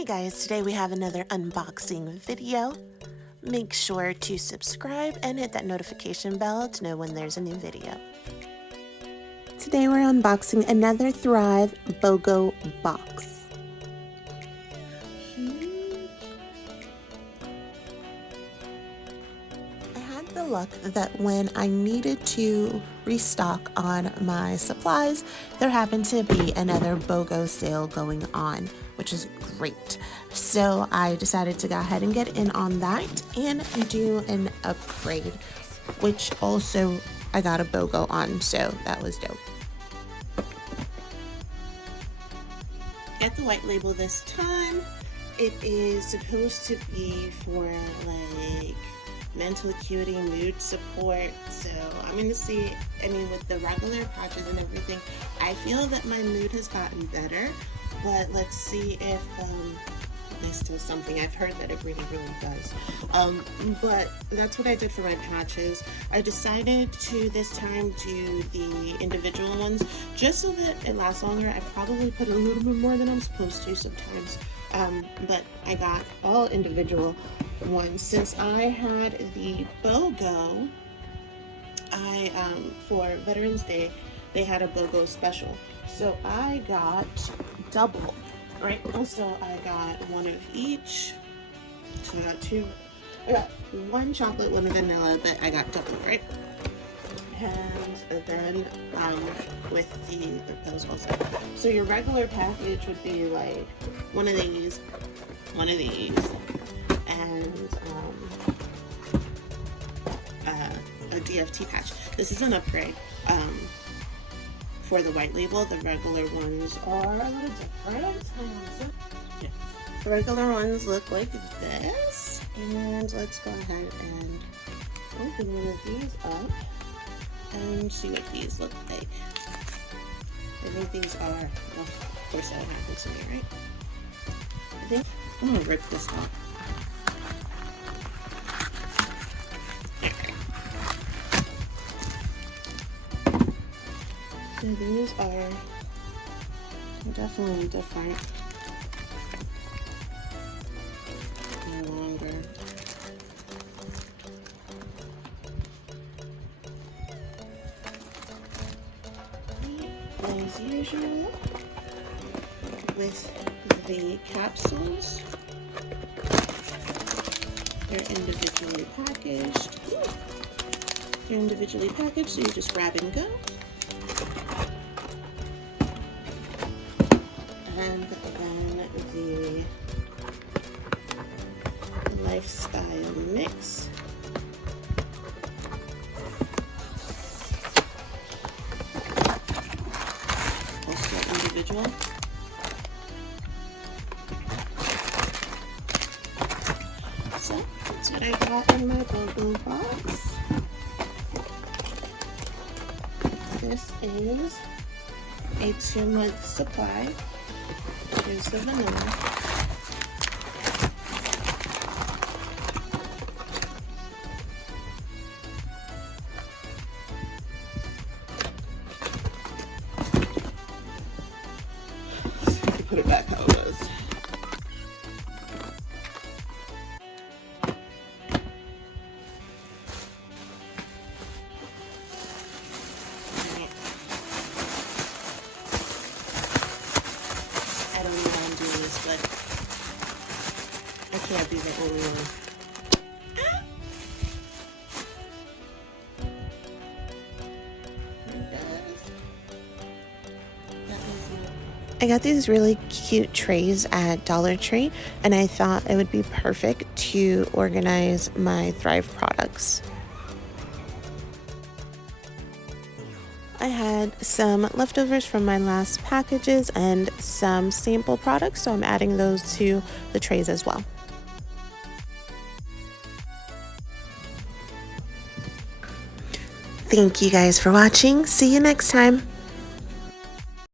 Hey guys, today we have another unboxing video. Make sure to subscribe and hit that notification bell to know when there's a new video. Today we're unboxing another Thrive BOGO box. I had the luck that when I needed to restock on my supplies, there happened to be another BOGO sale going on, which is great. So I decided to go ahead and get in on that and do an upgrade, which also I got a BOGO on, so that was dope. Get the white label this time. It is supposed to be for like mental acuity, mood support. So I'm going to see, I mean, with the regular patches and everything, I feel that my mood has gotten better, but let's see if this does something. I've heard that it really does. But that's what I did for my patches. I decided to this time do the individual ones just so that it lasts longer. I probably put a little bit more than I'm supposed to sometimes, but I got all individual ones. Since I had the BOGO, for Veterans Day, they had a BOGO special. So I got double, right? Also, I got one of each. So I got two. I got one chocolate, one vanilla, but I got double, right? And then with the pills also. So your regular package would be like one of these, and a DFT patch. This is an upgrade. For the white label, the regular ones are a little different. The regular ones look like this, and let's go ahead and open one of these up and see what these look like. I think these are, well, of course that happens to me, right? I think I'm gonna rip this off. So these are definitely different. No longer. As usual, with the capsules, they're individually packaged. They're individually packaged, so you just grab and go. And then the lifestyle mix. Also individual. So that's what I got in my BOGO box. This is a 2-month supply. Here's the vanilla. Put it back how it was. I don't know why I'm doing this, but I can't be the only one. I got these really cute trays at Dollar Tree, and I thought it would be perfect to organize my Thrive products. I had some leftovers from my last packages and some sample products, so I'm adding those to the trays as well. Thank you guys for watching. See you next time.